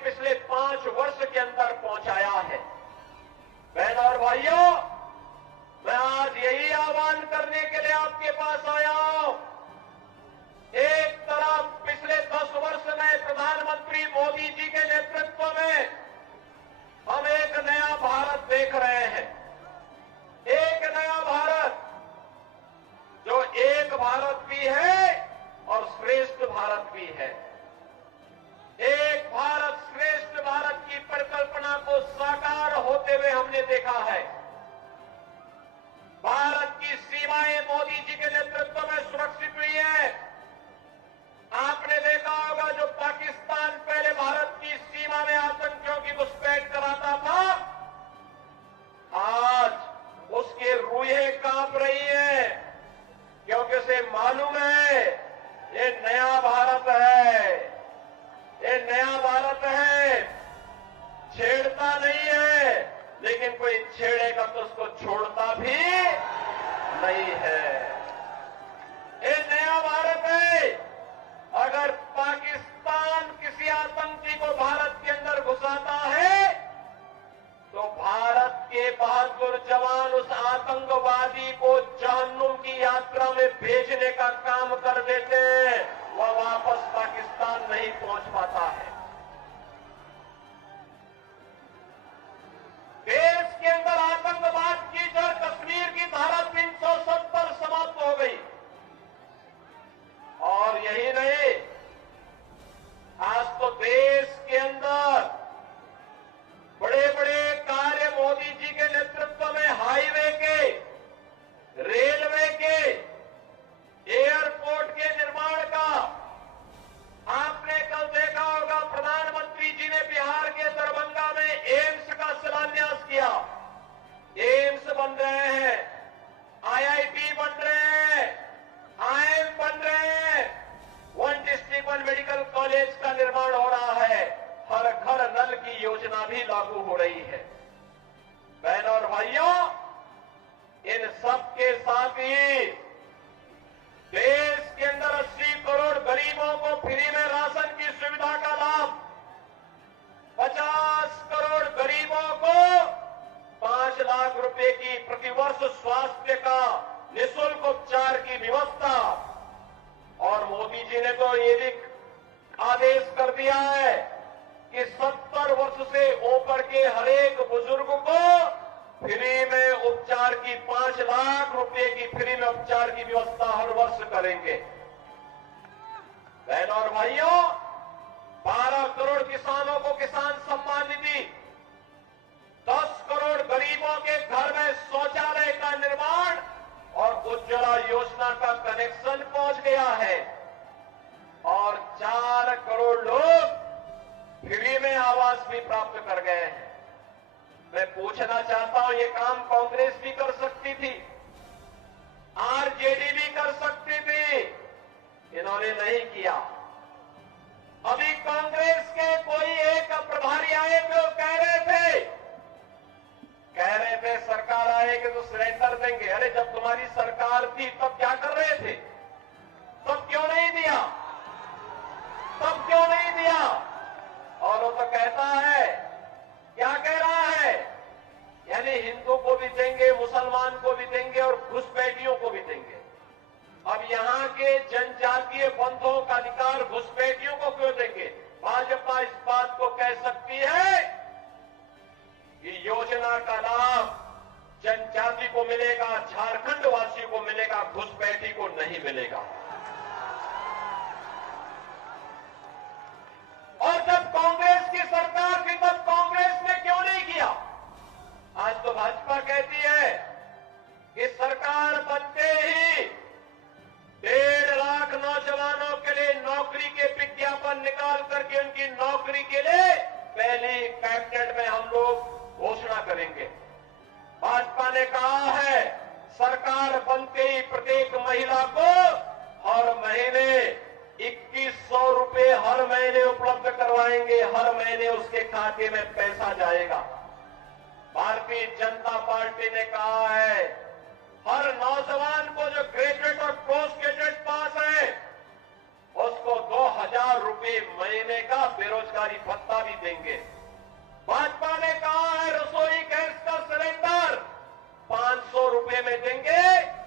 पिछले 5 वर्ष के अंदर पहुंचाया है। बहनों और भाइयों, मैं आज यही आह्वान करने के लिए आपके पास आया हूं। एक तरफ पिछले 10 वर्ष में प्रधानमंत्री मोदी जी के नेतृत्व में हम एक नया भारत देख रहे हैं। एक नया भारत जो एक भारत भी है और श्रेष्ठ भारत भी है। एक भारत श्रेष्ठ भारत की परिकल्पना को साकार होते हुए हमने देखा है। भारत की सीमाएं मोदी जी के नेतृत्व में सुरक्षित हुई है। आपने देखा होगा जो पाकिस्तान पहले भारत की सीमा में आतंकियों की घुसपैठ कराता था, आज उसके रूहें कांप रही है, क्योंकि उसे मालूम है ये नया भारत है, ये नया भारत है। छेड़ता नहीं है, लेकिन कोई छेड़ेगा तो उसको छोड़ता भी नहीं है। ये नया भारत है। अगर पाकिस्तान किसी आतंकी को भारत के अंदर घुसाता है तो भारत के बहादुर जवान उस आतंकवादी को जहन्नुम की यात्रा में भेजने का काम कर देते हैं। वह वापस पाकिस्तान नहीं पहुंच पाता है। देश के अंदर आतंकवाद की जड़ कश्मीर की धारा 370 समाप्त हो गई। और यही नहीं, आज तो देश के अंदर बड़े बड़े कार्य मोदी जी के नेतृत्व में हाईवे के, रेलवे के, एयरपोर्ट के निर्माण का आपने कल देखा होगा। प्रधानमंत्री जी ने बिहार के दरभंगा में एम्स का शिलान्यास किया। एम्स बन रहे हैं, आईआईटी बन रहे हैं, आईएम बन रहे हैं, one district one medical college का निर्माण हो रहा है। हर घर नल की योजना भी लागू हो रही है। बहनों और भाइयों, इन सब के साथ ही देश के अंदर 80 करोड़ गरीबों को फ्री में राशन की सुविधा का लाभ, 50 करोड़ गरीबों को 5 लाख रुपए की प्रतिवर्ष स्वास्थ्य का निःशुल्क उपचार की व्यवस्था। और मोदी जी ने तो ये भी आदेश कर दिया है कि 70 वर्ष से ऊपर के हर एक बुजुर्ग को फ्री में उपचार की 5 लाख रुपए की फ्री में उपचार की व्यवस्था हर वर्ष करेंगे। बहनों और भाइयों, 12 करोड़ किसानों को किसान सम्मान निधि, 10 करोड़ गरीबों के घर में शौचालय का निर्माण और उज्ज्वला योजना का कनेक्शन पहुंच गया है। और 4 करोड़ लोग फ्री में आवास भी प्राप्त कर गए हैं। मैं पूछना चाहता हूं, ये काम कांग्रेस भी कर सकती थी, आरजेडी भी कर सकती थी, इन्होंने नहीं किया। अभी कांग्रेस के कोई एक प्रभारी आए जो कह रहे थे सरकार आएगी तो सिलेंडर देंगे। अरे जब तुम्हारी सरकार थी तब क्या कर रहे थे? तब क्यों नहीं दिया? तब क्यों नहीं दिया? और वो तो कहता है, क्या कह रहा है, यानी हिंदू को भी देंगे, मुसलमान को भी देंगे और घुसपैठियों को भी देंगे। अब यहां के जनजातीय बंधुओं का अधिकार घुसपैठियों को क्यों देंगे? भाजपा इस बात को कह सकती है कि योजना का लाभ जनजाति को मिलेगा, झारखंड वासी को मिलेगा, घुसपैठी को नहीं मिलेगा। और जब कांग्रेस की सरकार थी तब कांग्रेस ने क्यों नहीं किया? आज तो भाजपा कहती है कि सरकार बनते ही 1.5 लाख नौजवानों के लिए नौकरी के विज्ञापन निकाल करके उनकी नौकरी के लिए पहली कैबिनेट में हम लोग घोषणा करेंगे। भाजपा ने कहा है सरकार बनते ही प्रत्येक महिला को हर महीने 2100 रुपए हर महीने उपलब्ध करवाएंगे। हर महीने उसके खाते में पैसा जाएगा। भारतीय जनता पार्टी ने कहा है हर नौजवान को जो ग्रेजुएट और पोस्ट ग्रेजुएट पास है उसको 2000 रुपए 6 महीने का बेरोजगारी भत्ता भी देंगे। भाजपा ने कहा है रसोई गैस का सिलेंडर 500 रुपए में देंगे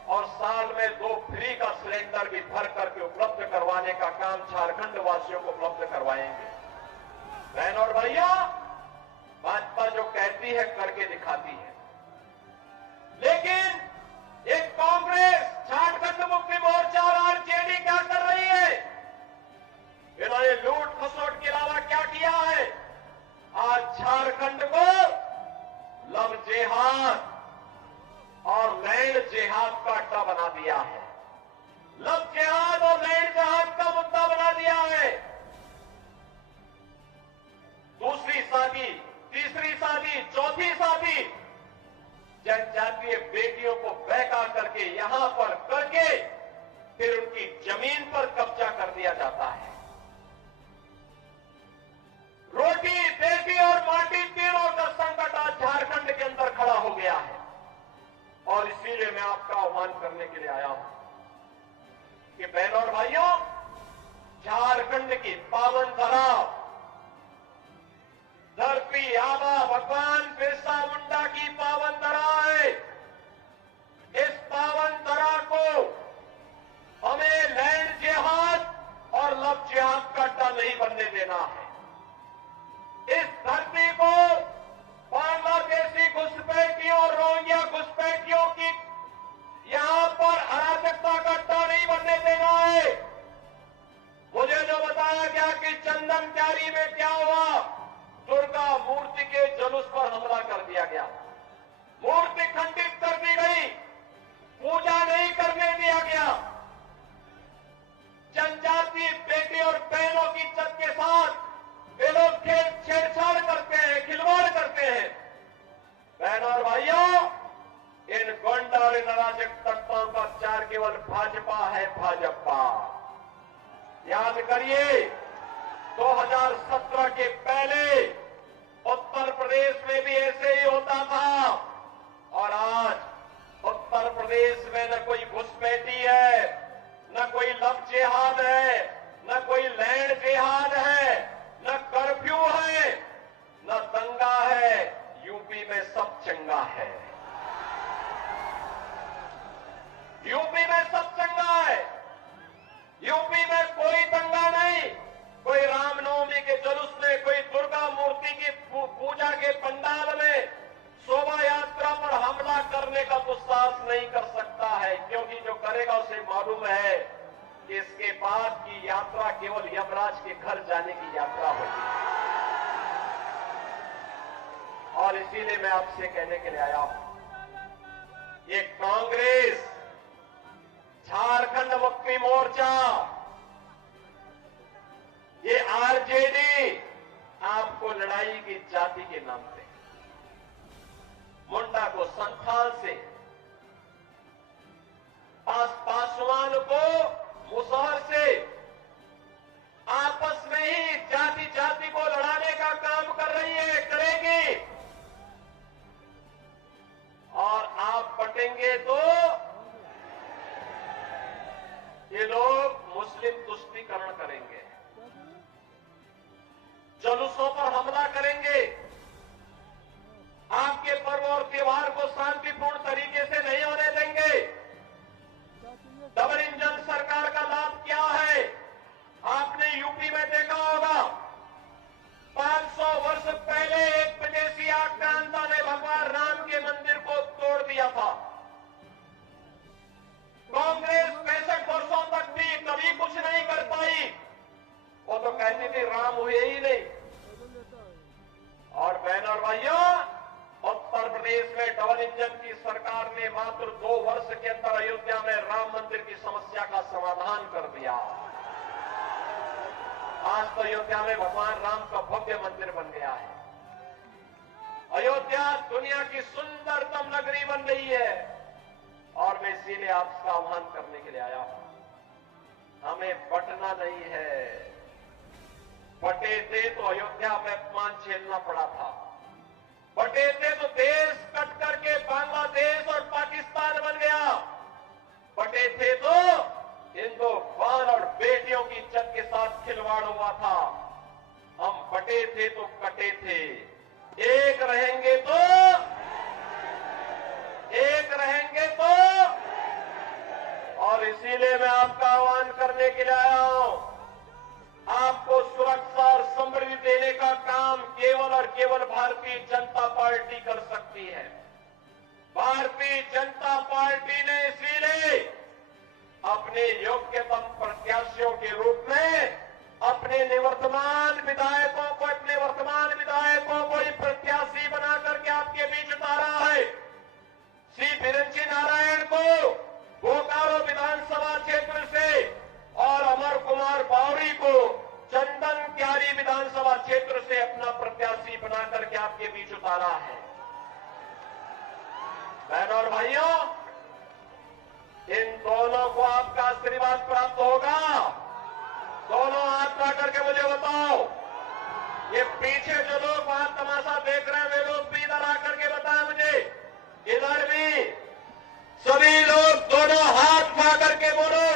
और साल में 2 फ्री का सिलेंडर भी भर करके उपलब्ध करवाने का काम झारखंड वासियों को उपलब्ध करवाएंगे। बहन और भैया, भाजपा जो कहती है करके दिखाती है, लेकिन एक कांग्रेस, झारखंड मुक्ति मोर्चा और आरजेडी क्या कर रही है? इन्होंने लूट खसोट के अलावा क्या किया है? आज झारखंड को लव जेहाद और लैंड जेहाद का अड्डा बना दिया है। लव जेहाद और लैंड जेहाद का मुद्दा बना दिया है। दूसरी शादी, तीसरी शादी, चौथी शादी जनजातीय बेटियों को बहका करके यहां पर करके फिर उनकी जमीन पर कब्जा कर दिया जाता है। रोटी, बेटी और माटी तीनों का संकट आज झारखंड के अंदर खड़ा हो गया है और इसीलिए मैं आपका आह्वान करने के लिए आया हूं कि बहनों और भाइयों, झारखंड की पावन धरा, धरती आबा भगवान बिरसा मुंडा की पावन धरा है। इस पावन धरा को हमें लैंड जिहाद और लव जिहाद का अड्डा नहीं बनने देना है। इस धरती को बांग्लादेशी घुसपैठियों और रोहिंग्या घुसपैठियों की यहां पर अराजकता का अड्डा नहीं बनने देना है। मुझे जो बताया गया कि चंदन क्यारी में क्या हुआ, दुर्गा मूर्ति के जुलूस पर हमला कर दिया गया, मूर्ति खंडित कर दी गई, पूजा नहीं करने दिया गया। जनजातीय बेटी और बहनों की इज्जत के साथ ये लोग छेड़छाड़ करते हैं, खिलवाड़ करते हैं। बहनों और भाइयों, इन गोंडा और इन अराजक तत्वों का चार केवल भाजपा है, भाजपा। याद करिए 2017 के पहले उत्तर प्रदेश में भी ऐसे ही होता था और आज उत्तर प्रदेश में न कोई घुसपैठी है, न कोई लव जिहाद है, न कोई लैंड जिहाद है, न कर्फ्यू है, न दंगा है। यूपी में सब चंगा है, यूपी में सब चंगा है। यूपी में कोई दंगा नहीं, कोई रामनवमी के जुलूस में, कोई दुर्गा मूर्ति की पूजा के पंडाल में शोभा यात्रा पर हमला करने का दुस्साहस नहीं कर सकता है, क्योंकि जो करेगा उसे मालूम है कि इसके बाद की यात्रा केवल यमराज के घर जाने की यात्रा होगी। और इसीलिए मैं आपसे कहने के लिए आया हूं, ये कांग्रेस, झारखंड मुक्ति मोर्चा, ये आरजेडी आपको लड़ाई की जाति के नाम पे, मुंडा को संथाल से, पासवान को मुसहर से आपस में ही जाति जाति को लड़ाने का काम कर रही है, करेगी। और आप पटेंगे तो ये लोग मुस्लिम तुष्टीकरण करेंगे, जुलूसों पर हमला करेंगे, आपके पर्व और त्योहार को शांतिपूर्ण तरीके से नहीं होने देंगे। डबल इंजन सरकार का लाभ क्या है? आपने यूपी में देखा होगा, 500 वर्ष पहले एक विदेशी आक्रांता ने भगवान राम के मंदिर को तोड़ दिया था। कांग्रेस 65 वर्षों तक भी कभी कुछ नहीं कर पाई। वो तो कहती थी राम हुए ही नहीं। और बहन और भाइयों, उत्तर प्रदेश में डबल इंजन की सरकार ने मात्र 2 वर्ष के अंदर अयोध्या में राम मंदिर की समस्या का समाधान कर दिया। आज तो अयोध्या में भगवान राम का भव्य मंदिर बन गया है। अयोध्या दुनिया की सुंदरतम नगरी बन रही है। और मैं इसीलिए आपका आह्वान करने के लिए आया हूं, हमें बटना नहीं है। बटे थे तो अयोध्या में अपमान झेलना पड़ा था, बटे थे तो देश कट करके बांग्लादेश और पाकिस्तान बन गया, बटे थे तो हिंदुस्तान और बेटियों की इज्जत के साथ खिलवाड़ जुगाड़ हुआ था। हम बटे थे तो कटे थे, एक रहेंगे तो और इसीलिए मैं आपका आह्वान करने के लिए आया हूं। आपको सुरक्षा और समृद्धि देने का काम केवल और केवल भारतीय जनता पार्टी कर सकती है। भारतीय जनता पार्टी ने इसीलिए अपने योग्यतम प्रत्याशियों के रूप में अपने वर्तमान विधायकों को ही प्रत्याशी बना करके आपके बीच उतारा है। श्री बिरंची नारायण को बोकारो विधानसभा क्षेत्र से और अमर कुमार बावरी को चंदन क्यारी विधानसभा क्षेत्र से अपना प्रत्याशी बना करके आपके बीच उतारा है। बहनों और भाइयों, इन दोनों को आपका आशीर्वाद प्राप्त होगा। दोनों हाथ ला करके मुझे बताओ, ये पीछे जो लोग वहां तमाशा देख रहे हैं वे लोग भी इधर आकर के बताएं मुझे। इधर भी सभी लोग दोनों हाथ ला करके बोलो,